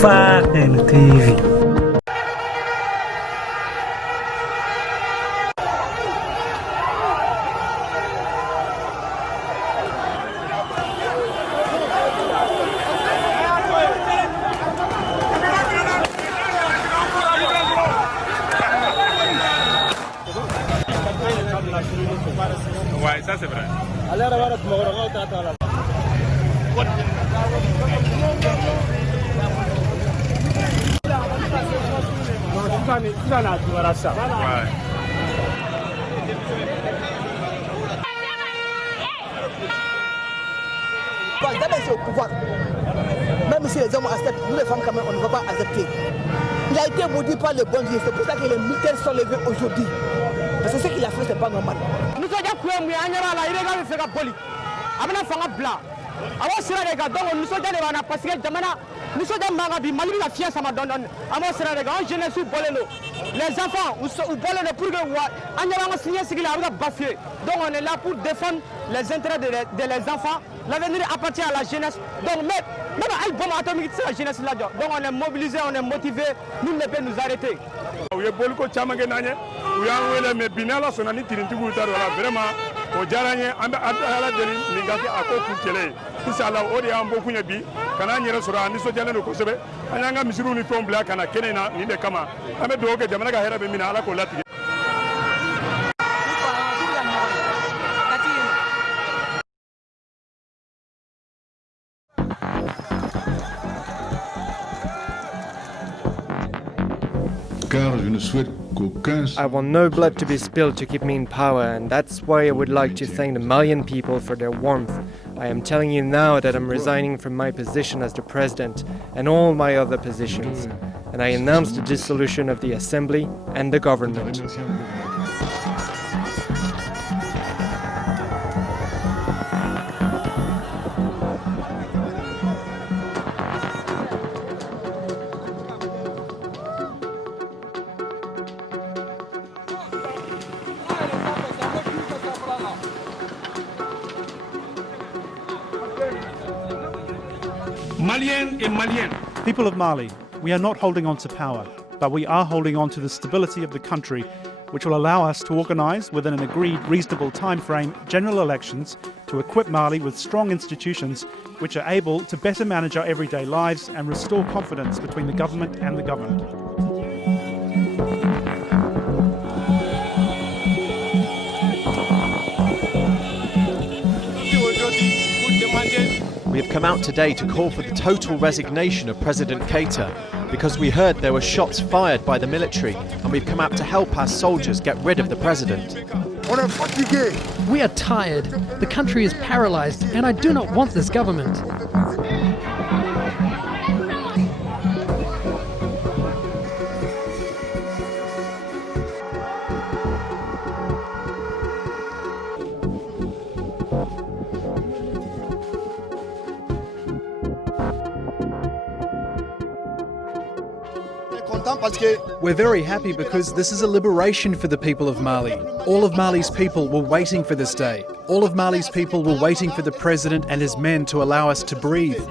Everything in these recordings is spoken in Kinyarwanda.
Fahrenheit TV. Ouais, ça c'est vrai. Ouais. C'est au pouvoir. Même si les hommes acceptent, nous les femmes quand même, on ne va pas accepter. Il a été maudit par le bon Dieu, c'est pour ça que les militaires sont levés aujourd'hui. Parce que ce qu'il a fait, c'est pas normal. Nous sommes déjà coués, mais on a la irrégularité fait la police. Avant de faire un blanc. Avant cela, les gars, donc nous sommes déjà les parce que nous sommes déjà Magabi, Mali la fiance à ma donne. Avant cela, les gars, on jeunesse ou boleno. Les enfants ou boleno pour que on a signé ce qu'il a bafoué. Donc on est là pour défendre les intérêts des enfants. L'avenir appartient à la jeunesse. Donc même avec bombe atomique, c'est la jeunesse là. Donc on est mobilisé, on est motivé. Nous ne pouvons nous arrêter. Oui, beaucoup de chamans gagnent. Oui, on est mais binala sonani tirintigu utaro la vraiment. O jaranye ambe ala deli ningaki ako kukele. Inshallah o de ambo kunya bi kana nyere sura ni so jale no ko sebe. Anyanga misiru ni tombla kana kenena ni de kama. Ambe do ke jamana ga hera be mina ala ko lati. I want no blood to be spilled to keep me in power, and that's why I would like to thank the Malian people for their warmth. I am telling you now that I'm resigning from my position as the president and all my other positions, and I announce the dissolution of the assembly and the government. Malien et Malien. People of Mali, we are not holding on to power, but we are holding on to the stability of the country, which will allow us to organise within an agreed reasonable time frame general elections to equip Mali with strong institutions which are able to better manage our everyday lives and restore confidence between the government and the governed. We have come out today to call for the total resignation of President Keita because we heard there were shots fired by the military, and we've come out to help our soldiers get rid of the president. We are tired. The country is paralysed, and I do not want this government. We're very happy because this is a liberation for the people of Mali. All of Mali's people were waiting for this day. All of Mali's people were waiting for the president and his men to allow us to breathe.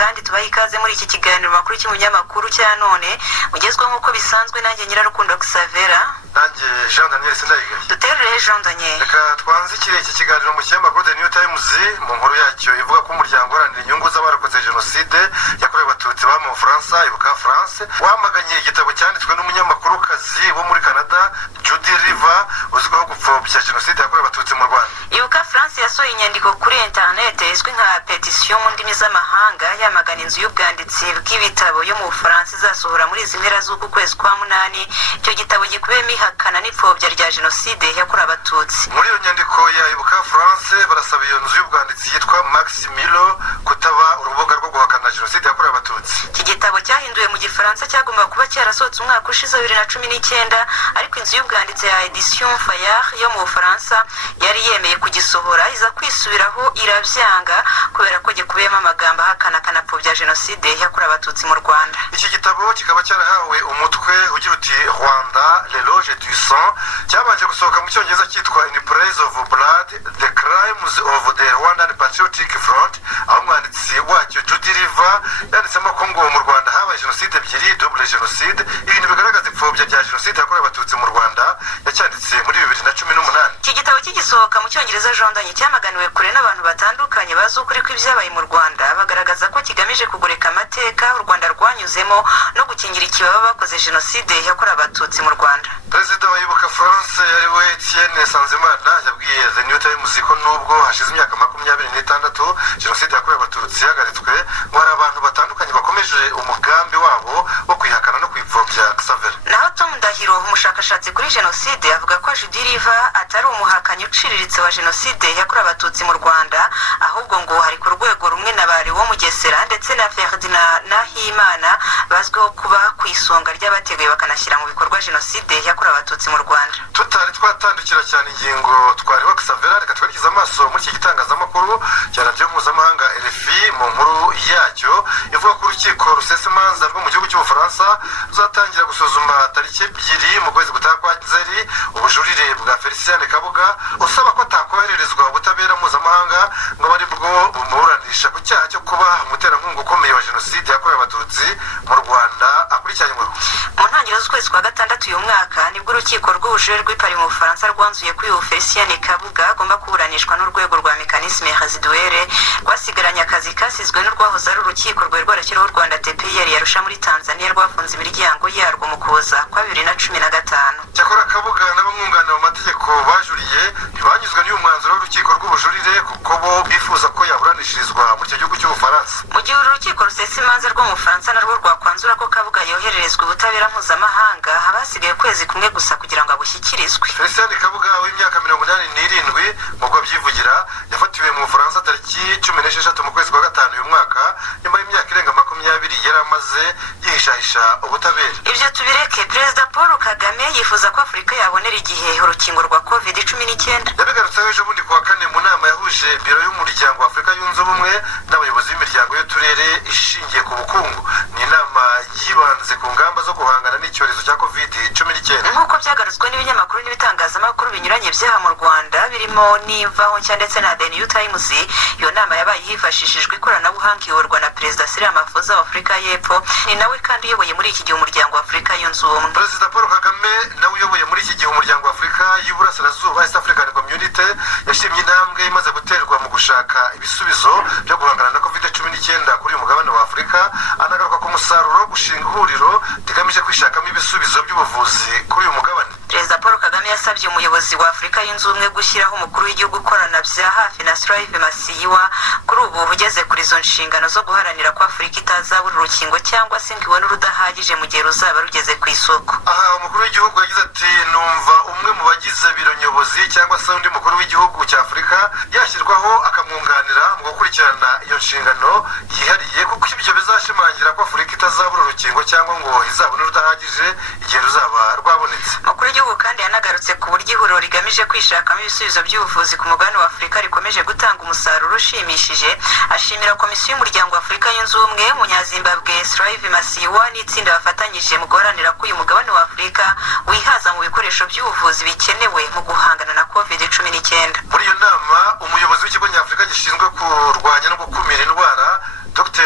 kandi tubaha ikaze muri iki kiganiro makuru cy'umunyamakuru cya none mugezweho nk'uko bisanzwe nanjye Nyirarukundo Xavera nanjye Jean Daniel Sindayigaye duterere Jean Daniel. Reka twanzikire iki kiganiro mu kinyamakuru The New Times mu nkuru yacyo ivuga ko umuryango uharanira inyungu z'abarokotse jenoside yakorewe abatutsi ba mu Bufaransa ibuka France wamaganye igitabo cyanditswe n'umunyamakurukazi wo muri Canada Judy River uzwiho gupfobya jenoside yakorewe abatutsi mu Rwanda. Ibuka France yasohoye inyandiko kuri internet izwi nka petition mu ndimi z'amahanga yamagana inzu y'ubwanditsi bw'ibitabo yo mu Bufaransa izasohora muri izi mpera z'uku kwezi kwa munani. Icyo gitabo gikubiyemo ihakana n'ipfobya rya jenoside yakorewe abatutsi. Muri iyo nyandiko ya Ibuka France barasaba iyo nzu y'ubwanditsi yitwa Max Milo kutaba urubuga rwo guhakana jenoside yakorewe abatutsi. Iki gitabo cyahinduwe mu gifaransa cyagomba kuba cyarasohotse umwaka ushize 2019 ariko inzu y'ubwanditsi ya Edition Fayard yo mu Bufaransa yari yemeye kugisohora iza kwisubiraho irabyanga kubera ko gikubiyemo amagambo ahakana kanapfobya jenoside yakorewe abatutsi mu Rwanda. Iki gitabo kikaba cyarahawe umutwe ugira uti Rwanda l'éloge du sang, cyabanje gusohoka mu cyongereza cyitwa In Praise of Blood The Crimes of the Rwandan Patriotic Front, aho umwanditsi wacyo Judy Riva yanditsemo ko ngo mu Rwanda habaye jenoside ebyiri, double jenoside, ibintu bigaragaza ipfobya rya jenoside yakorewe abatutsi mu Rwanda, yacyanditse muri 2018. Iki gitabo kigisohoka mu cyongereza jondanye cyamaganiwe kure n'abantu batandukanye bazi ukuri kw'ibyabaye mu Rwanda, bagaragaza ko kigamije kugoreka amateka u Rwanda rwanyuzemo no gukingira ikibaba bakoze jenoside yakorewe abatutsi mu Rwanda. Perezida wa Ibuka France yariwe Etienne Sanzimana yabwiye The New Times ko nubwo hashize imyaka 26 jenoside yakorewe abatutsi yagaritswe, ngo hari abantu batandukanye bakomeje umugambi wabo wo kwihakana no kwipfobya Xavier. Naho Tom Ndahiro umushakashatsi kuri jenoside avuga ko Judy Riva atari umuhakanyi uciriritse wa jenoside yakorewe abatutsi mu Rwanda, ahubwo ngo hari ku rwego rumwe na bari wo Mugesera ndetse na Ferdinand Nahimana bazwiho kuba ku isonga ry'abateguye bakanashyira mu bikorwa jenoside yakorewe abatutsi mu Rwanda. Tutari twatandukira cyane ingingo twariho Xavier, reka twarikiza amaso muri iki gitangazamakuru cya radiyo mpuzamahanga RFI mu nkuru yacyo ivuga ko urukiko rusesemanza rwo mu gihugu cy'Ubufaransa ruzatangira gusuzuma tariki 2 mu kwezi gutaha kwa Nzeri ubujurire bwa Felicien Kabuga usaba ko atakohererezwa ubutabera mpuzamahanga ngo bari bwo bumuranisha ku cyaha cyo kuba umuterankunga ukomeye wa jenoside yakorewe abatutsi mu Rwanda akurikiranyweho. Mu ntangiriro z'ukwezi kwa gatandatu uyu mwaka nibwo urukiko rw'ubujurire rw'ipari mu Bufaransa rwanzuye ko uyu Felicien Kabuga agomba kuburanishwa n'urwego rwa mécanisme résiduaire rwasigaranye akazi kasizwe n'urwahoze ari urukiko rwari rwarashyiriweho u Rwanda TPR yarusha muri Tanzania rwafunze imiryango yarwo mu Kuboza kwa 2015. Cyakora Kabuga n'abamwunganira mu mategeko bajuriye ntibanyuzwe n'uyu mwanzuro w'urukiko rw'ubujurire kuko bo bifuza ko yaburanishirizwa mu cyo gihugu cy'Ubufaransa. Mu gihe urukiko rusesa imanza rwo mu Bufaransa narwo rwakwanzura ko Kabuga yohererezwa ubutabera mpuzamahanga, habasigaye ukwezi kumwe gusa kugira ngo abushyikirizwe. Felicien Kabuga w'imyaka 87 nk'uko byivugira yafatiwe mu Bufaransa tariki 16 mu kwezi kwa gatanu uyu mwaka, nyuma y'imyaka irenga 20 yari amaze yihishahisha ubutabera. Ibyo tubireke. Perezida Paul Kagame yifuza ko Afurika yabonera igihe urukingo rwa COVID-19. Yabigarutseho ejo bundi kuwa kane mu nama yahuje biro y'umuryango wa Afurika yunze ubumwe n'abayobozi b'imiryango y'uturere ishingiye ku bukungu. Ni inama yibanze ku ngamba zo guhangana n'icyorezo cya COVID-19. Nk'uko byagarutswe n'ibinyamakuru n'ibitangazamakuru binyuranye by'aha mu Rwanda birimo n'Imvaho nshya ndetse na The New Times, iyo nama yabaye hifashishijwe ikoranabuhanga iyoborwa na Perezida Cyril Ramaphosa wa Afurika y'Epfo, ni nawe kandi uyoboye muri iki gihe umuryango wa Afurika yunze ubumwe. Perezida Paul Kagame nawe uyoboye muri iki gihe umuryango wa Afurika y'Uburasirazuba East African Community yashimye intambwe imaze guterwa mu gushaka ibisubizo byo guhangana na COVID-19 kuri uyu mugabane wa Afurika, anagaruka ku musaruro wo gushinga ihuriro rigamije kwishakamo ibisubizo by'ubuvuzi kuri uyu mugabane. Perezida Paul Kagame yasabye umuyobozi wa Afurika yunze ubumwe gushyiraho umukuru w'igihugu ukorana bya hafi na Strive Masiyiwa kuri ubu ugeze kuri izo nshingano zo guharanira ko Afurika itazabura urukingo cyangwa se ngo ibone urudahagije mu gihe ruzaba rugeze ku isoko. Aha umukuru w'igihugu yagize ati numva umwe mu bagize biro nyobozi cyangwa se undi mukuru w'igihugu cya Afurika yashyirwaho akamwunganira mu gukurikirana iyo nshingano yihariye, kuko ibyo bizashimangira ko Afurika itazabura urukingo cyangwa ngo izabone urudahagije igihe ruzaba rwabonetse. Umukuru w'igihugu kandi yanagarutse ku buryo ihuriro rigamije kwishakamo ibisubizo by'ubuvuzi ku mugabane wa Afurika rikomeje gutanga umusaruro ushimishije. Ashimira komisiyo y'umuryango wa Afurika yunze ubumwe, Munyazimbabwe Strive Masiyiwa n'itsinda bafatanyije mu guharanira ko uyu mugabane wa Afurika wihaza mu bikoresho by'ubuvuzi bikenewe mu guhangana na COVID-19. Muri iyo nama umuyobozi w'ikigo nyafurika gishinzwe kurwanya no gukumira indwara Dr.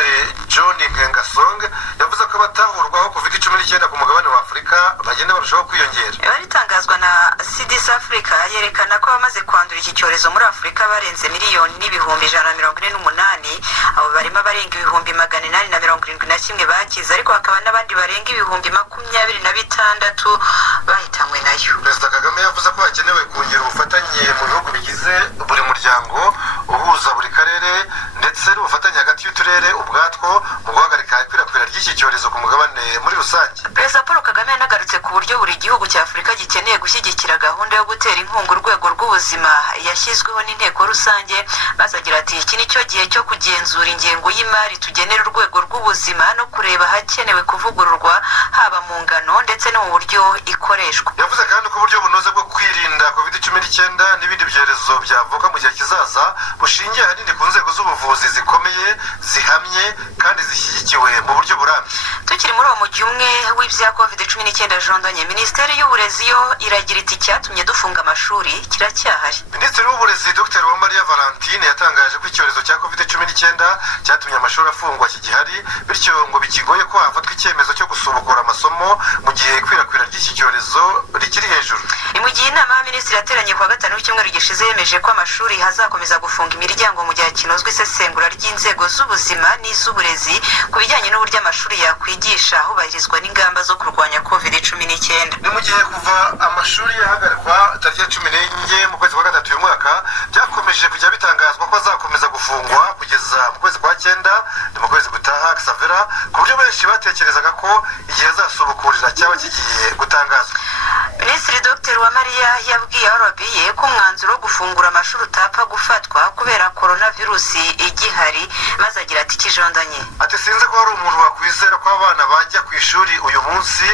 John Nkengasong yavuze ko abatahurwaho COVID-19 ku mugabane wa Afurika bagenda barushaho kwiyongera. Ibitangazwa na CDC Africa yerekana ko abamaze kwandura iki cyorezo muri Afurika barenze miliyoni n'ibihumbi 148, abo barimo barenga ibihumbi 871 bakize, ariko hakaba n'abandi barenga ibihumbi 26 bahitanywe nayo. Perezida Kagame yavuze ko hakenewe kongera ubufatanye mu bihugu bigize buri muryango uhuza buri karere ndetse n'ubufatanye hagati y'uturere ubwatwo mu guhagarika ikwirakwira ry'iki cyorezo ku mugabane muri rusange. Perezida Paul Kagame yanagarutse ku buryo buri gihugu cya Afurika gikeneye gushyigikira gahunda yo gutera inkunga urwego rw'ubuzima yashyizweho n'inteko rusange, bazagira ati iki ni cyo gihe cyo kugenzura ingengo y'imari tugenera urwego rw'ubuzima no kureba hakenewe haba mu ngano ndetse no mu buryo ikoreshwa. Yavuze kandi ko uburyo bunoze bwo kwirinda COVID-19 n'ibindi byerezo byavuka mu gihe kizaza bushingiye ahanini ku nzego z'ubuvuzi zikomeye, zihamye kandi zishyigikiwe mu buryo burambye. Tukiri muri uwo mujyi umwe w'ibya COVID-19 jondonye, Minisiteri y'Uburezi yo iragira iti cyatumye dufunga amashuri kiracyahari. Minisitiri w'Uburezi Dr. Uwamariya Valentine yatangaje ko icyorezo cya COVID-19 cyatumye amashuri afungwa kigihari, bityo ngo bikigoye ko hafatwa icyemezo cyo gusubukura amasomo mu gihe ikwirakwira ry'iki cyorezo rikiri hejuru. Ni mu gihe inama y'Abaminisitiri yateranye kuwa gatanu w'icyumweru gishize yemeje ko amashuri hazakomeza gufunga imiryango mu gihe kinozwe isesengura ry'inzego z'ubuzima n'iz'uburezi ku bijyanye n'uburyo amashuri yakwigisha hubahirizwa n'ingamba zo kurwanya COVID-19. Ni mu gihe kuva amashuri yahagarikwa tariki ya 14 mu kwezi kwa gatatu uyu mwaka byakomeje kujya bitangazwa ko azakomeza gufungwa kugeza mu kwezi kwa 9 ni mu kwezi gutaha Xavera, ku buryo benshi batekerezaga ko igihe azasubukurira cyaba kigiye gutangazwa. Minisitiri Dr. Uwamariya yabwiye RBA ko umwanzuro wo gufungura amashuri utapfa gufatwa kubera coronavirus igihari, maze agira ati kijondanye. Ati sinzi ko hari umuntu wakwizera ko abana bajya ku ishuri uyu munsi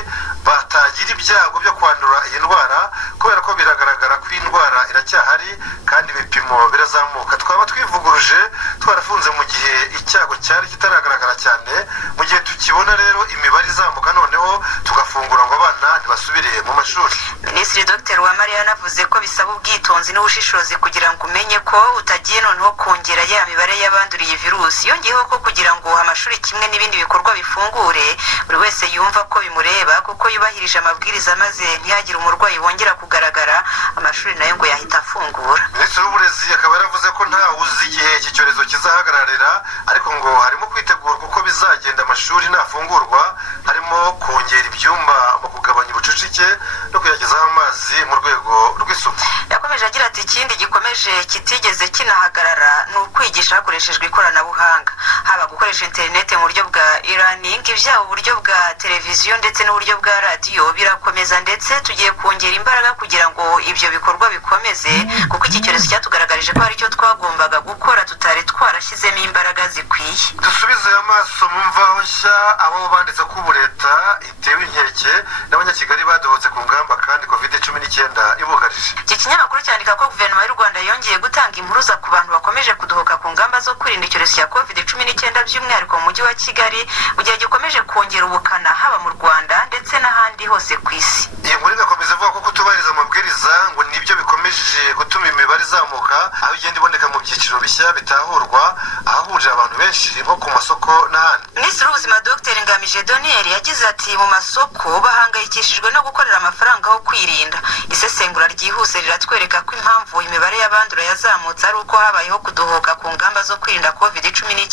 batagira ibyago byo kwandura iyi ndwara, kubera ko biragaragara ko indwara iracyahari kandi ibipimo birazamuka. Twaba twivuguruje twarafunze mu gihe icyago cyari kitaragaragara cyane, mu gihe tukibona rero imibare izamuka noneho tugafungura ngo abana ntibasubire mu mashuri. Minisitiri Dr. Uwamariya yanavuze ko bisaba ubwitonzi n'ubushishozi kugira ngo umenye ko utagiye noneho kongera ya mibare y'abanduriye virusi. Yongeyeho ko kugira ngo amashuri kimwe n'ibindi bikorwa bifungure buri wese yumva ko bimureba kuko yubahirije amabwiriza maze ntihagire umurwayi wongera kugaragara, amashuri nayo ngo yahita afungura. Minisitiri w'Uburezi akaba yaravuze ko nta uzi igihe iki cyorezo kizahagararira, ariko ngo harimo kwitegurwa uko bizagenda amashuri nafungurwa, harimo kongera ibyumba mu kugabanya ubucucike no kuyagezaho amazi mu rwego rw'isuku. Yakomeje agira ati ikindi gikomeje kitigeze kinahagarara ni ukwigisha hakoreshejwe ikoranabuhanga, haba gukoresha interineti mu buryo bwa e-learning, ibyaba uburyo bwa televiziyo ndetse n'uburyo bwa radiyo birakomeza, ndetse tugiye kongera imbaraga kugira ngo ibyo bikorwa bikomeze, kuko iki cyorezo cyatugaragarije ko hari icyo twagombaga gukora tutari twarashyizemo imbaraga zikwiye. Dusubize amaso mu mvaho nshya aho banditse ko ubu leta itewe inkeke n'abanyakigali badohotse ku ngamba kandi COVID-19 ibugarije. Iki kinyamakuru cyandika ko guverinoma y'u Rwanda yongeye gutanga impuruza ku bantu bakomeje kudohoka ku ngamba zo kwirinda icyorezo cya COVID-19 by'umwihariko mu mujyi wa Kigali, mu gihe gikomeje kongera ubukana haba mu Rwanda ndetse n'ahandi hose ku isi. Iyi nkuru igakomeza ivuga ko kutubahiriza amabwiriza ngo nibyo bikomeje gutuma imibare izamuka, aho igenda iboneka mu byiciro bishya bitahurwa ahahurira abantu benshi nko ku masoko n'ahandi. Minisitiri w'Ubuzima Dr. Ngamije Daniel yagize ati mu masoko bahangayikishijwe no gukorera amafaranga aho kwirinda. Isesengura ryihuse riratwereka ko impamvu imibare y'abandura yazamutse ari uko habayeho kudohoka ku ngamba zo kwirinda COVID-19.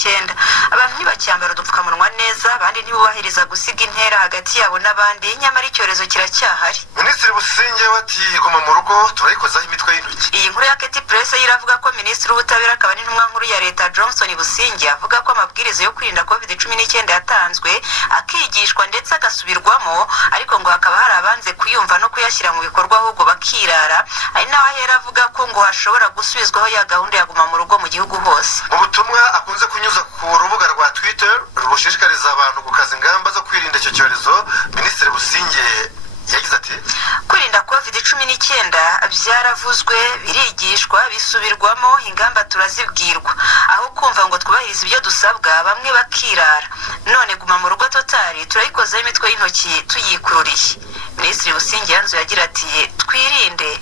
Abantu ntibacyambara udupfukamunwa neza, abandi ntibubahiriza gusiga intera hagati yabo n'abandi, nyamara icyorezo kiracyahari. Minisitiri Busingye ati guma mu rugo turayikozaho imitwe y'intoki. Iyi nkuru ya Keti Press iravuga ko Minisitiri w'Ubutabera akaba n'intumwa nkuru ya Leta Johnson Busingye avuga ko amabwiriza yo kwirinda COVID-19 yatanzwe akigishwa ndetse agasubirwamo, ariko ngo hakaba hari abanze kuyumva no kuyashyira mu bikorwa ahubwo bakirara, ari naho ahera avuga ko ngo hashobora gusubizwaho ya gahunda ya guma mu rugo mu gihugu hose. Mu butumwa akunze kunyuza ku rubuga rwa Twitter rubushishikariza abantu gukaza ingamba zo kwirinda icyo cyorezo, Minisitiri Busingye yagize ati kwirinda COVID-19 byaravuzwe, birigishwa, bisubirwamo, ingamba turazibwirwa, aho kumva ngo twubahiriza ibyo dusabwa bamwe bakirara. None guma mu rugo totali turayikozaho imitwe y'intoki tuyikururiye. Minisitiri Busingye yanzuye agira ati twirinde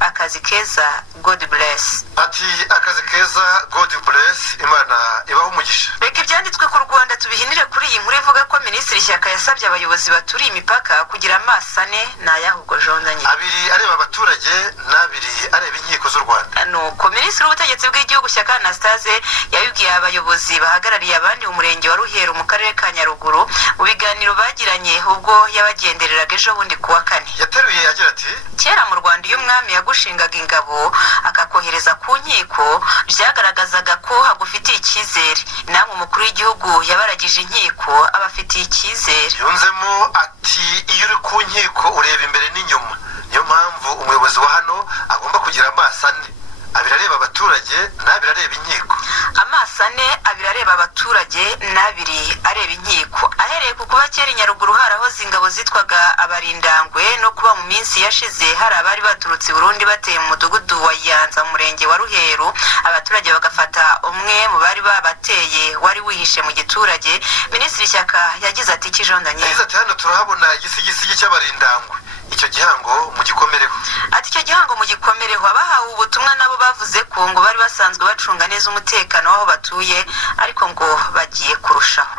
akazi keza, God bless. Ati akazi keza, God bless, Imana ibaho umugisha. Reka ibyanditswe ku Rwanda tubihinire kuri iyi nkuru ivuga ko Minisitiri Shyaka yasabye abayobozi baturiye imipaka kugira amaso ane n'ayahubwo jondanye. Abiri areba abaturage n'abiri areba inkiko z'u Rwanda. Nuko Minisitiri w'Ubutegetsi bw'Igihugu Shyaka Anastase yabibwiye abayobozi bahagarariye abandi mu murenge wa Ruheru mu karere ka Nyaruguru mu biganiro bagiranye ubwo yabagendereraga ejo bundi kuwa 4. Yateruye agira ati kera mu Rwanda iyo umwami yagushingaga ingabo akakohereza ku nkiko byagaragazaga ko hagufitiye icyizere, namwe umukuru w'igihugu yabaragije inkiko abafitiye icyizere. Yunzemo ati iyo uri ku nkiko ureba imbere n'inyuma, niyo mpamvu umuyobozi wa hano agomba kugira amaso ane, abiri areba abaturage n'abiri areba inkiko. Amaso ane, abiri areba abaturage n'abiri areba inkiko. Ahereye kuko kuba kera Nyaruguru harahoze ingabo zitwaga abarindangwe no kuba mu minsi yashize hari abari baturutse Burundi bateye mu mudugudu wa Yanza mu murenge wa Ruheru abaturage bagafata umwe mu bari babateye wari wihishe mu giturage. Minisitiri Shyaka yagize ati kijondanye ati hano turahabona igisigisigi cy'abarindangwe icyo gihango mu gikomereho. Ati icyo gihango mu gikomereho abahawe ubutumwa nabo bavuze ko ngo bari basanzwe bacunga neza umutekano w'aho batuye ariko ngo bagiye kurushaho.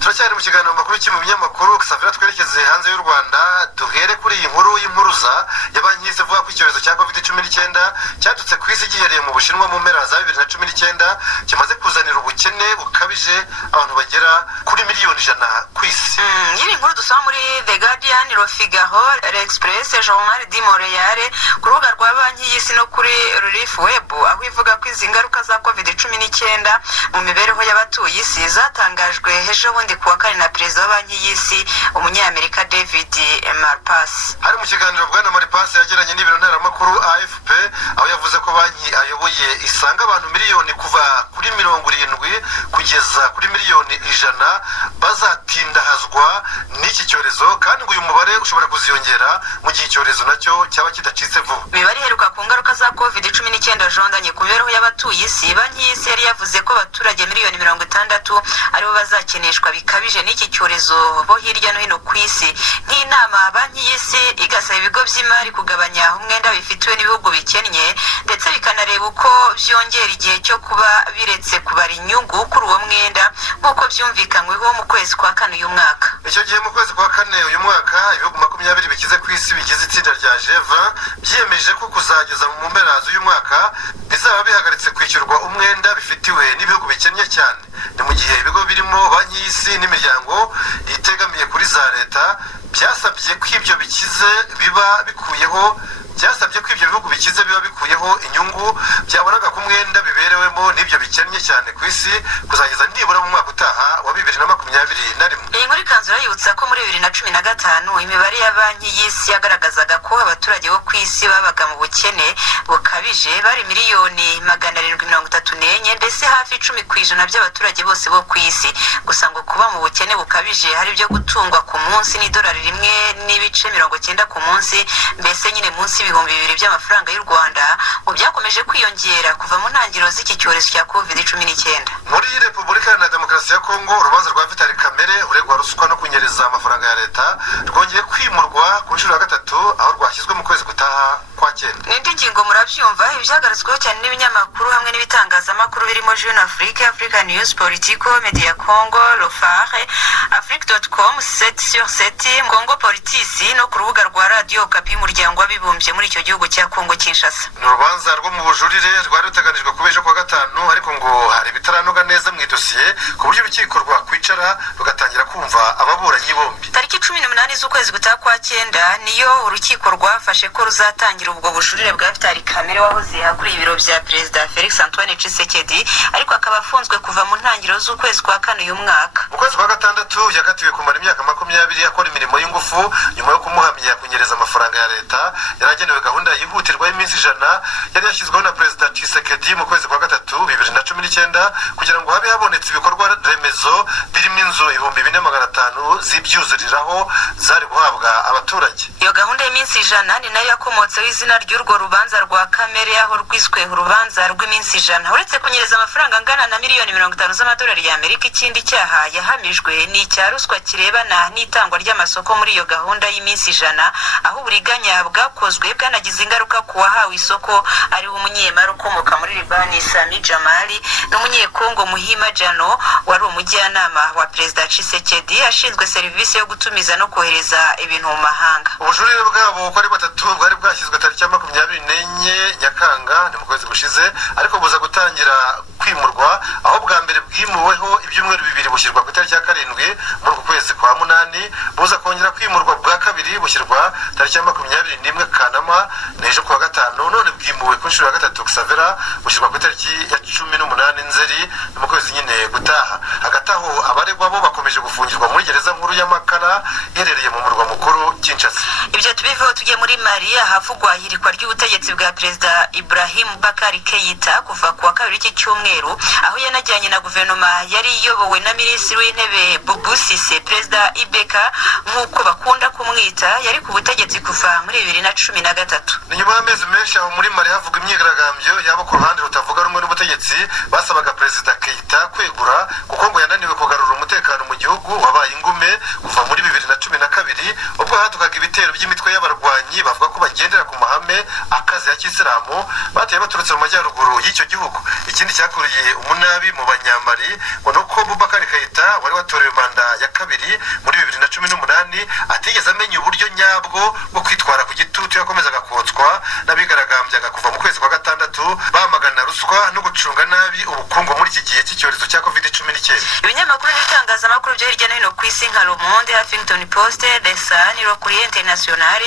Turacyari mu kiganiro makuru mu binyamakuru Xavier twerekeze hanze y'u Rwanda duhere kuri iyi nkuru y'impuruza ya banki y'isi ivuga ko icyorezo cya COVID-19 cyadutse ku isi gihereye mu Bushinwa mu mpera za 2019 kimaze kuzanira ubukene bukabije abantu bagera kuri miliyoni 100 ku isi. Iyi nkuru dusoma muri The Guardian, Le Figaro, L'Express, Journal de Montréal ku rubuga rwa banki y'isi no kuri Relief Web aho ivuga ko izi ngaruka za COVID-19 mu mibereho y'abatuye isi zatangajwe ejo bundi kuwa kane na perezida wa banki y'isi umunyamerika David Malpass. Hari mu kiganiro bwana Malpass yagiranye n'ibiro ntaramakuru AFP aho yavuze ko banki ayoboye isanga abantu miliyoni kuva kuri 70 kugeza kuri miliyoni 100 bazatindahazwa n'iki cyorezo kandi ngo uyu mubare ushobora kuziyongera mu gihe icyorezo nacyo cyaba kidacitse vuba. Bibari heruka ku ngaruka za COVID-19 jondanye ku mibereho y'abatuye isi. Banki y'isi yari yavuze ko abaturage miliyoni 60 aribo bazakeneshwa bikabije n'iki cyorezo bo hirya no hino ku isi. Nk'inama banki y'isi igasaba ibigo by'imari kugabanya umwenda bifitiwe n'ibihugu bikennye ndetse bikanareba uko byongera igihe cyo kuba biretse kubara inyungu kuri uwo mwenda nk'uko byumvikanyweho mu kwezi kwa kane uyu mwaka. Icyo gihe mu kwezi kwa kane uyu mwaka ibihugu 20 bikize ku isi bigize itsinda rya G20 byiyemeje ko kuzageza mu mpera z'uyu mwaka bizaba bihagaritse kwishyurwa umwenda bifitiwe n'ibihugu bikennye cyane. Ni mu gihe ibigo birimo banki y'isi n'imiryango itegamiye kuri za leta byasabye ko ibyo bikize biba bikuyeho inyungu byabonaga ku mwenda biberewemo n'ibyo bikennye cyane ku isi kuzageza nibura mu mwaka utaha wa 2021. Iyi nkuru ikanzura yibutsa ko muri 2015 imibare ya banki y'isi yagaragazaga ko abaturage bo ku isi babaga mu bukene bukabije bari miliyoni 734 mbese hafi 10% by'abaturage bose bo ku isi. Gusa ngo kuba mu bukene bukabije hari byo gutungwa ku munsi $1.90 ku munsi mbese nyine munsi y'ibihumbi 2 by'amafaranga y'u Rwanda ngo byakomeje kwiyongera kuva mu ntangiriro z'iki cyorezo cya COVID-19. Muri Repubulika ya Demokarasi ya Kongo urubanza rwa Vital Kamerhe uregwa ruswa no kunyereza amafaranga ya leta rwongeye kwimurwa ku nshuro ya gatatu aho rwashyizwe mu kwezi gutaha kwa 9. N'indi ngingo murabyumva ibyagarutsweho cyane n'ibinyamakuru hamwe n'ibitangazamakuru birimo Jeune Afrique, Africa News, Politico, Media Congo, Le Phare, Afrique.com, 7/7, Congo Politici no ku rubuga rwa Radio Okapi y'umuryango w'abibumbye muri icyo gihugu cya Kongo Kinshasa. Ni urubanza rwo mu bujurire rwari ruteganijwe kuba ejo kwa gatanu ariko ngo hari bitaranoga neza mu idosiye ku buryo urukiko rwakwicara rugatangira kumva ababuranyi bombi. Tariki 18 z'ukwezi gutaha kwa 9 niyo urukiko rwafashe ko ruzatangira ubwo bujurire bwa Vital Kamerhe wahoze hakuri ibiro bya Perezida Felix Antoine Tshisekedi ariko akaba afunzwe kuva mu ntangiriro z'ukwezi kwa kane uyu mwaka. Mu kwezi kwa gatandatu yakatiwe kumara imyaka 20 akora imirimo y'ingufu nyuma yo kumuhamya kunyereza amafaranga ya leta yaragenewe gahunda yihutirwa y'iminsi 100 yari yashyizweho na Perezida Tshisekedi mu kwezi kwa gatatu 2019 kugira ngo habe habonetse ibikorwa remezo birimo inzu 2500 z'ibyuzuriraho zari guhabwa abaturage. Iyo gahunda y'iminsi 100 ni nayo yakomotseho izina ry'urwo rubanza rwa Kamerhe aho rwiswe urubanza rw'iminsi 100. Uretse kunyereza amafaranga angana na miliyoni 50 z'amadolari y'Amerika, ikindi cyaha yahamijwe ni icya ruswa kirebana n'itangwa ry'amasoko muri iyo gahunda y'iminsi 100 aho uburiganya bwakozwe bwanagize ingaruka ku wahawe isoko ari umunyemari ukomoka muri Libani Sami Jamali n'umunyekongo Muhima Jano wari umujyanama wa Perezida Tshisekedi ashinzwe serivisi yo gutumiza no kohereza ibintu mu mahanga. Ubujurire bwabo uko ari batatu bwari bwashyizwe tariki ya 24 Nyakanga ni mu kwezi gushize ariko buza gutangira kwimurwa aho bwa mbere bwimuweho ibyumweru 2 bushyirwa ku tariki ya 7 muri uku kwezi kwa 8 buza kongera kwimurwa bwa kabiri bushyirwa tariki ya 21 Kanama n'ejo kuwa gatanu none bwimuwe ku nshuro ya gatatu Xavera bushyirwa ku itariki ya 18 Nzeri mu kwezi nyine gutaha. Hagati aho abaregwa bo bakomeje gufungirwa muri gereza nkuru ya Makala iherereye mu murwa mukuru Kinshasa. Ibyo tubiveho tujye muri Mali ahavugwa ihirikwa ry'ubutegetsi bwa Perezida Ibrahim Bakari Keita kuva ku wa kabiri cy'Icyumweru, aho yanajyanye na guverinoma yari iyobowe na Minisitiri w'Intebe Boubou Cissé. Perezida Ibeka nk'uko bakunda kumwita yari ku butegetsi kuva muri 2013. Ni nyuma y'amezi menshi aho muri Mali havuga imyigaragambyo yabo ku ruhande rutavuga rumwe n'ubutegetsi basabaga Perezida Keita kwegura kuko ngo yananiwe kugarura umutekano mu gihugu wabaye ingume kuva muri 2012 ubwo hadukaga ibitero by'imitwe y'abarwanyi bavuga ko bagendera ku mahame akazi ya Kisilamu bateye baturutse mu majyaruguru y'icyo gihugu. Ikindi cyakuriye umunabi mu banyamari ngo nuko Boubacar Keita wari watorewe manda ya kabiri muri 2018 atigeze amenya uburyo nyabwo bwo kwitwara ku gitutu yakomezaga kotswa n'abigaragambyaga kuva mu kwezi kwa gatandatu bamagana ruswa no gucunga nabi ubukungu muri iki gihe cy'icyorezo cya COVID-19. Ibinyamakuru n'itangazamakuru byo hirya no hino ku isi nka Le Monde, Huffington Post, The Sun, Le Courrier International,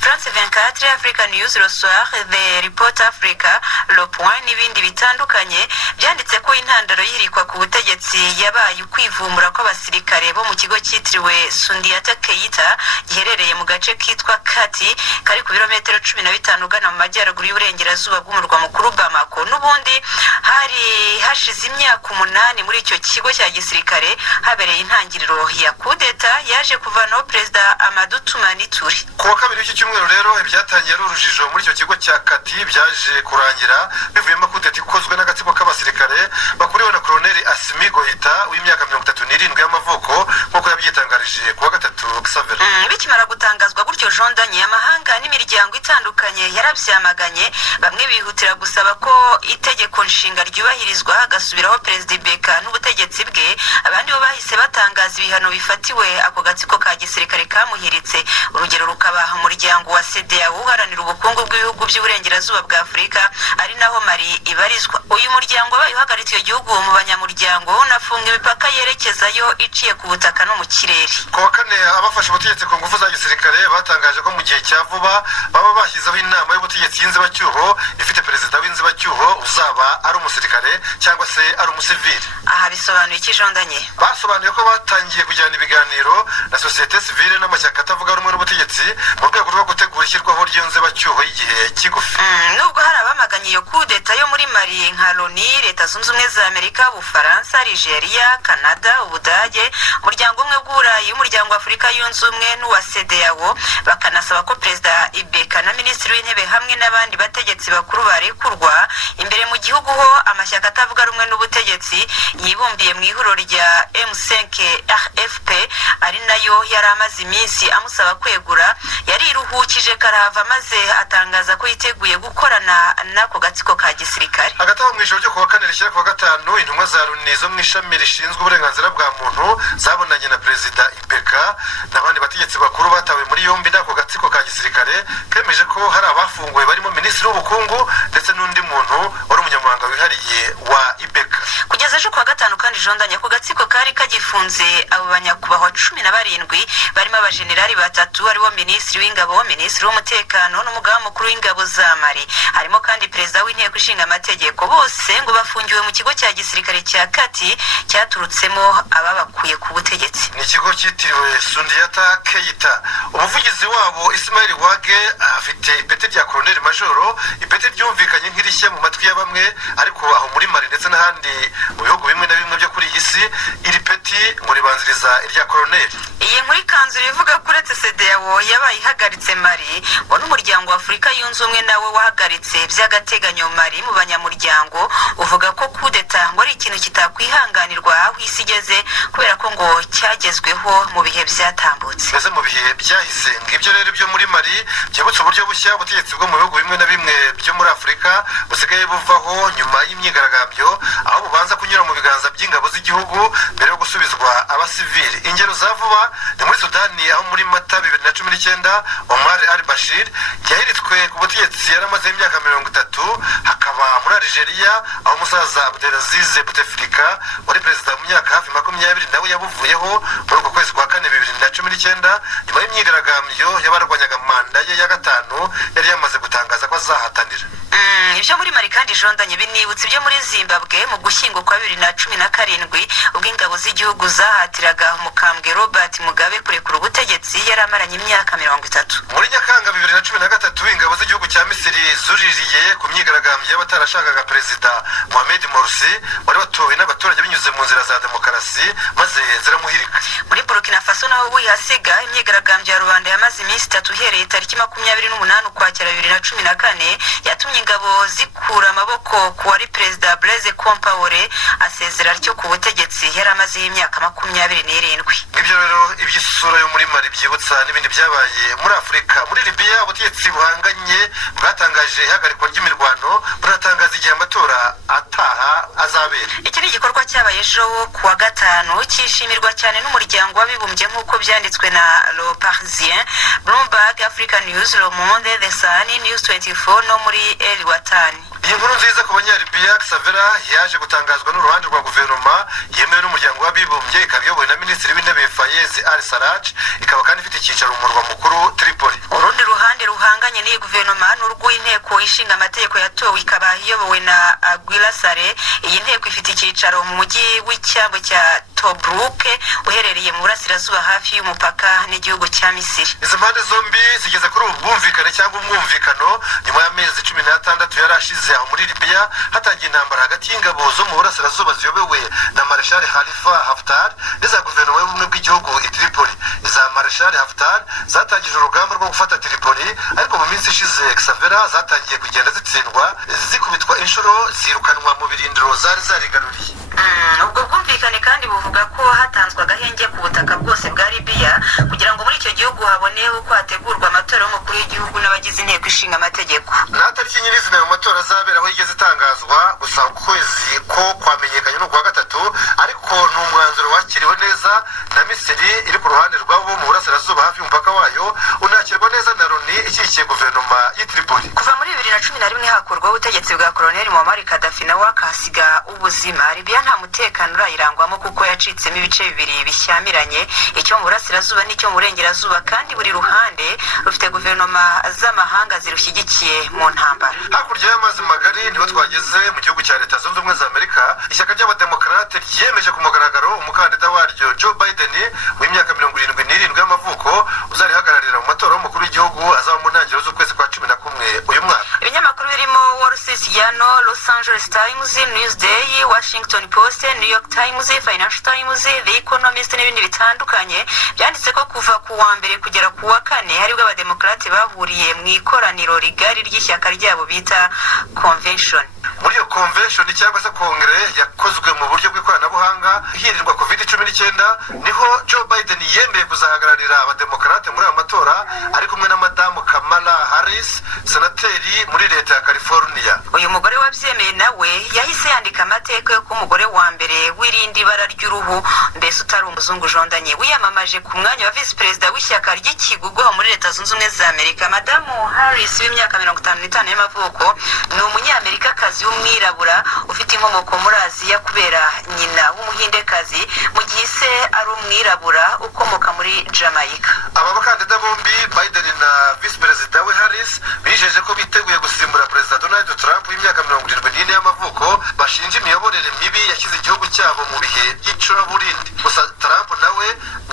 France 24, Africa News, Le Soir, The Report Africa, Le Point n'ibindi bitandukanye byanditse ko intandaro y'irikwa ku butegetsi yabaye ukwivumbura kw'abasirikare bo mu kigo cyitiriwe Sundiata Keita giherereye mu gace kitwa Kati kari ku birometero 15 ugana mu majyaruguru y'uburengerazuba bw'umurwa mukuru Bamako. N'ubundi hari hashize imyaka 8 muri icyo kigo cya gisirikare habereye intangiriro ya kudeta yaje kuvanaho Perezida Amadou Toumani Touré. Ku wa kabiri w'iki cyumweru rero ibyatangiye ari urujijo muri icyo kigo cya Kati byaje kurangira bivuyemo kudeta ikozwe n'agatsiko k'abasirikare bakuriwe na Colonel Assimi Goïta w'imyaka 37 y'amavuko nk'uko yabyitangarije ku wa gatatu Xavera. Bikimara gutangazwa gutyo Jean Daniel amahanga n'imiryango itandukanye yarabyamaganye, bamwe bihutira gusaba ko itegeko nshinga ryubahirizwa hagasubiraho Perezida Ibeka n'ubutegetsi bwe, abandi bo bahise batangaza ibihano bifatiwe ako gatsiko ka gisirikare kamuhiritse. Urugero rukaba umuryango wa CEDEAO uharanira ubukungu bw'ibihugu by'uburengerazuba bwa Afurika ari naho Mali ibarizwa. Uyu muryango wabaye uhagaritse iyo gihugu mu banyamuryango unafunga imipaka yerekezayo iciye ku butaka no mu kirere. Ku wa kane abafashe ubutegetsi ku ngufu za gisirikare batangaje ko mu gihe cya vuba baba bashyizeho inama y'ubutegetsi y'inzibacyuho ifite perezida w'inzibacyuho uzaba ari umusirikare cyangwa se ari umusivili. Aha bisobanuye iki Jean Daniel? Basobanuye ko batangiye kujyana ibiganiro na sosiyete sivile n'amashyaka atavuga rumwe n'ubutegetsi mu rwego rwo gutegura ishyirwaho ry'inzibacyuho y'igihe kigufi. Nubwo hari abamaganye iyo kudeta yo muri Mali nka Loni, Leta Zunze Ubumwe za Amerika, Ubufaransa, Nigeria, Canada, Ubudage, Umuryango umwe bw'Uburayi, Umuryango wa Afurika yunze ubumwe n'uwa CEDEAO, bakanasaba ko Perezida Ibeka na Minisitiri w'Intebe hamwe n'abandi bategetsi bakuru barekurwa. Imbere mu gihugu ho amashyaka atavuga rumwe n'ubutegetsi yibumbiye mu ihuriro rya M5 RFP ari nayo yari amaze iminsi amusaba kwegura, yariruhukije karahava maze atangaza ko yiteguye gukorana n'ako gatsiko ka gisirikare. Hagati aho mu ijoro ryo ku wa kane rishyira ku wa gatanu intumwa za Loni zo mu ishami rishinzwe uburenganzira bwa muntu zabonanye na Perezida Ibeka n'abandi bategetsi bakuru batawe muri yombi n'ako gatsiko ka gisirikare kemeje ko hari abafunguwe barimo Minisitiri w'Ubukungu ndetse n'undi muntu wari umunyamabanga wihariye wa Ibeka. Kugeza ejo ku wa gatanu kandi Jean Daniel ako gatsiko kari kagifunze abo banyakubahwa 17 barimo abajenerali batatu aribo Minisitiri w'Ingabo, Minisitiri w'Umutekano n'umugaba mukuru w'Ingabo za Mali. Harimo kandi Perezida w'Inteko Ishinga Amategeko. Bose ngo bafungiwe mu kigo cya gisirikare cya Kati cyaturutsemo ababakuye ku butegetsi. Ni ikigo cyitiriwe Sundiata Keita. Umuvugizi wabo Ismail Wage afite ipeti rya Colonel Majoro, ipeti ryumvikanye nk'irishye mu matwi ya bamwe, ariko aho muri Mali ndetse n'ahandi mu bihugu bimwe na bimwe byo kuri iyi si iri peti ngo ribanziriza irya Colonel. Iyi nkuru ikanzu rivuga ko uretse CEDEAO yabaye ihagaritse Mali, ngo n'umuryango wa Afurika yunze ubumwe nawe wahagaritse by'agateganyo Mali mu banyamuryango, uvuga ko kudeta ngo ari ikintu kitakwihanganirwa aho isi igeze kubera ko ngo cyagezweho mu bihe byatambutse. Mbese mu bihe byahise ngibyo rero byo muri Mali byibutse uburyo bushya ubutegetsi bwo mu bihugu bimwe na bimwe byo muri Afurika busigaye buvaho nyuma y'imyigaragambyo, aho bubanza kunyura mu biganza by'ingabo z'igihugu mbere yo gusubizwa abasivili. Ingero za vuba ni muri Sudani aho muri Mata 2019 Omar al-Bashir yahiritswe ku butegetsi yaramaze imyaka 30, hakaba muri Algeria aho umusaza Abdelaziz Bouteflika wari perezida mu myaka hafi 20 nawe yabuvuyeho muri uko kwezi kwa kane 2019 nyuma y'imyigaragambyo y'abarwanyaga manda ye ya gatanu yari yamaze gutangaza ko azahatanira. ibyo muri Mali kandi jondanye binibutse ibyo muri Zimbabwe mu gushyingo kwa 2017 ubwo ingabo z'igihugu zahatiraga umukambwe Robert Mugabe kurekura ubutegetsi yari amaranye imyaka 30. Muri Nyakanga 2013 ingabo z'igihugu cya Misiri zuririye ku myigaragambyo y'abatarashakaga perezida Mohamed Morsi wari watowe n'abaturage binyuze mu nzira za demokarasi maze ziramuhirika. Muri Burkina Faso naho wihasiga imyigaragambyo ya rubanda yamaze iminsi 3 uhereye tariki 28 ukwakira 2014 yatumye ingabo zikura amaboko ku wari perezida Blaise Compaoré asezera ryo ku butegetsi yari amaze imyaka 27. Ibyo rero iby'isura yo muri Mali byibutsa n'ibindi byabaye muri Afurika. Muri Libya ubutegetsi buhanganye bwatangaje ihagarikwa ry'imirwano buratangaza igihe amatora ataha azabera. Iki ni igikorwa cyabaye ejo kuwa gatanu cyishimirwa cyane n'umuryango w'abibumbye nk'uko byanditswe na Le Parisien, Bloomberg, African News, Le Monde, The Sun, News 24 no muri El Watan. Iyi nkuru nziza ku banyalibiya Xavera yaje gutangazwa n'uruhande rwa guverinoma yemewe n'umuryango w'abibumbye ikaba iyobowe na minisitiri w'intebe Fayez Al-Sarraj ikaba kandi ifite icyicaro mu murwa mukuru Tripoli. Urundi ruhande ruhanganye n'iyi guverinoma n'urw'inteko ishinga amategeko yatowe ikaba iyobowe na Aguila Sare. Iyi nteko ifite icyicaro mu mujyi w'icyambo cya Tobruk uherereye mu burasirazuba hafi y'umupaka n'igihugu cya Misiri. Izi mpande zombi zigeze kuri ubu bwumvikane cyangwa umwumvikano nyuma y'amezi 16 yarashize aho muri Libya hatangiye intambara hagati y'ingabo zo mu burasirazuba ziyobewe na Marshal Khalifa Haftar n'iza guverinoma y'ubumwe bw'igihugu i Tripoli. Iza Marshal Haftar zatangije urugamba rwo gufata Tripoli ariko mu minsi ishize Xavera zatangiye kugenda zitsindwa zikubitwa inshuro zirukanwa mu birindiro zari zarigaruriye. Ubwo bwumvikane kandi buvuga ko hatanzwe agahenge ku butaka bwose bwa Libya kugira ngo muri icyo gihugu habone uko hategurwa amatora y'umukuru w'igihugu n'abagize inteko ishinga amategeko. Nta tariki nyirizina mu matora azabera aho igeze itangazwa gusa ukwezi ko kwamenyekanye no kuwa gatatu ariko ni umwanzuro wakiriwe neza na Misiri iri ku ruhande rwabo mu burasirazuba hafi y'umupaka wayo unakirwa neza na Loni ishyigikiye guverinoma y'i Tripoli. Kuva muri 2011 hakurwaho ubutegetsi bwa Colonel Muammar Gaddafi nawe akahasiga ubuzima. Libya nta mutekano urayirangwamo kuko yacitsemo ibice bibiri bishyamiranye icyo mu burasirazuba n'icyo mu burengerazuba kandi buri ruhande rufite guverinoma z'amahanga zirushyigikiye mu ntambara. Hakurya y'amazi magari niho twageze mu gihugu cya Leta Zunze Ubumwe za Amerika. Ishyaka ry'abademokarate ryemeje ku mugaragaro umukandida waryo Joe Biden w'imyaka 77 y'amavuko uzarihagararira mu matora y'umukuru w'igihugu azaba mu ntangiriro z'ukwezi kwa 11 uyu mwaka. Ibinyamakuru birimo Wall Street Journal, Los Angeles Times, Newsday, Washington Post, New York Times, Financial Times, The Economist n'ibindi bitandukanye byanditse ko kuva ku wa mbere kugera ku wa kane haribwo abademokarate bahuriye mu ikoraniro rigari ry'ishyaka ryabo bita convention. Muri iyo convention cyangwa se kongere yakozwe mu buryo bw'ikoranabuhanga hirindwa COVID-19 niho Joe Biden yemeye kuzahagararira abademokarate muri aya matora ari kumwe na madamu Kamala Harris, senateri muri leta ya California. Uyu mugore wabyemeye nawe yahise yandika amateka yo umugore wa mbere wirindi bara ry'uruhu mbese utari umuzungu jondanye wiyamamaje ku mwanya wa vice president w'ishyaka ry'ikigugu muri Leta Zunze Ubumwe za Amerika. Madamu Harris w'imyaka 55 y'amavuko ni umunyamerikakazi w'umwirabura ufite inkomoko muri Aziya kubera nyina w'umuhindekazi mu gihe se ari umwirabura ukomoka muri Jamaica. Aba bakandida bombi Biden na vice president we Harris bijeje ko biteguye gusimbura President Donald Trump w'imyaka 74 y'amavuko bashinja imiyoborere mibi yashyize igihugu cyabo mu bihe by'icuraburindi. Gusa Trump nawe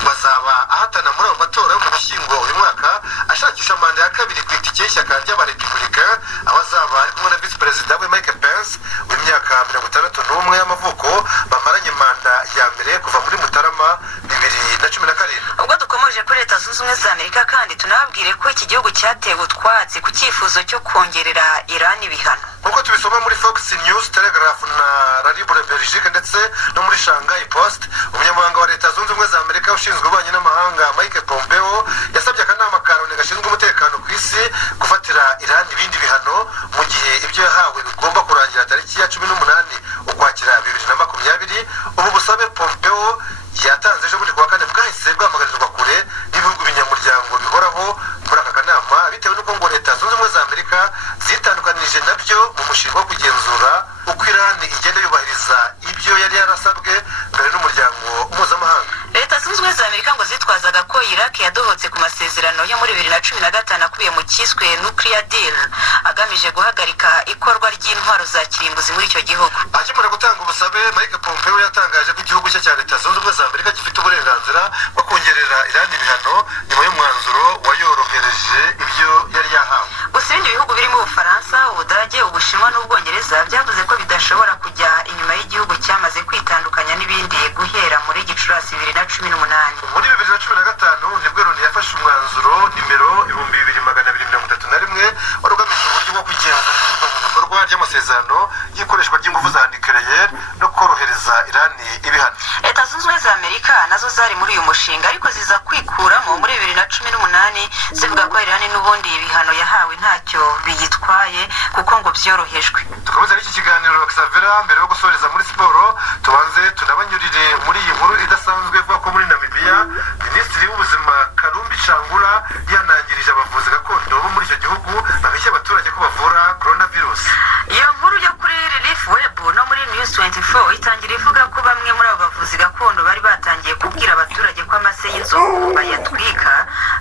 bazaba ahatana muri abo matora yo mu Gushyingo uyu mwaka ashakisha manda ya kabiri ku itike y'ishyaka ry'abarepublika aho azaba ari kumwe na vice president we Mike Pence w'imyaka 61 y'amavuko bamaranye manda ya mbere kuva muri Mutarama 2017. Ubwo dukomeje kuri Leta Zunze Ubumwe za Amerika kandi tunababwire ko iki gihugu cyatewe utwatsi ku cyifuzo cyo kongerera Iran ibihano. Nkuko tubisoma muri Fox News, Telegraph na La Libre Belgique ndetse no muri Shanghai Post, umunyamabanga wa Leta Zunze Ubumwe za Amerika ushinzwe ububanyi n'amahanga Mike Pompeo yasabye akanama ka Loni gashinzwe umutekano ku isi gufatira Iran ibindi bihano mu gihe ibyo yahawe bigomba kurangira tariki ya 18 ukwakira 2020. Ubu busabe Pompeo yatanze ejo bundi kuwa kane bwahise bwamagarizwa kure n'ibihugu binyamuryango bihoraho muri aka kanama bitewe n'uko ngo Leta Zunze Ubumwe za Amerika zitandukanije nabyo mu mushinga wo kugenzura uko Iran igenda yubahiriza ibyo yari yarasabwe mbere n'umuryango mpuzamahanga. Leta Zunze Ubumwe za Amerika ngo zitwazaga ko Iran Iraq yadohotse ku masezerano yo muri 2015 akubiye mu kiswe nuclear deal agamije guhagarika ikorwa ry'intwaro za kirimbuzi muri icyo gihugu. Akimara gutanga ubusabe, Mike Pompeo yatangaje ko igihugu cye cya Leta Zunze Ubumwe za Amerika gifite uburenganzira bwo kongerera Iran ibihano nyuma y'umwanzuro wayorohereje ibyo yari yahawe. Gusa ibindi bihugu birimo Ubufaransa, Ubudage, Ubushinwa n'Ubwongereza byavuze ko bidashobora kujya inyuma y'igihugu cyamaze kwitandukanya n'ibindi guhera muri Gicurasi 2018. Muri 2015 nibwo Loni yafashe umwanzuro nimero 2231 wari ugamije uburyo bwo kugenzura ibikorwa ry'amasezerano y'ikoreshwa ry'ingufu za nucleaire no korohereza Iran ibihano. Leta Zunze Ubumwe za Amerika nazo zari muri uyu mushinga ariko ziza kwikuramo muri 2018 zivuga ko Iran n'ubundi ibihano yahawe ntacyo biyitwaye kuko ngo byorohejwe. Tukomeza n'iki kiganiro Xavera mbere yo gusoreza muri siporo tubanze tunabanyurire muri iyi nkuru idasanzwe vuga ko muri Namibia Minisitiri w'Ubuzima Kalumbi Changula yanangirije abavuzi gakondo bo muri icyo gihugu babeshya abaturage ko bavura coronavirus. Iyo nkuru yo kuri Relief Web no muri News 24 itangira ivuga ko bamwe muri abo bavuzi gakondo bari batangiye kubwira abaturage ko amase y'inzovu bayatwika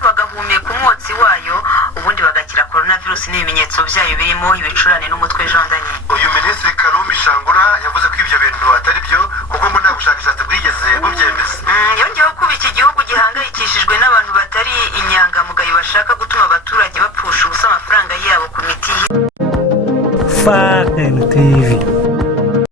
bagahumeka umwotsi wayo ubundi bagakira coronavirus n'ibimenyetso byayo birimo ibicurane n'umutwe jondanye. Uyu Minisitiri Kalumbi Changula yavuze ko ibyo bintu atari byo kuko ngo nta bushakashatsi bwigeze bubyemeza. Yongeyeho kuba iki gihugu gihangayikishijwe n'abantu batari inyangamugayo bashaka gutuma abaturage bapfusha ubusa amafaranga yabo ku miti. FAN TV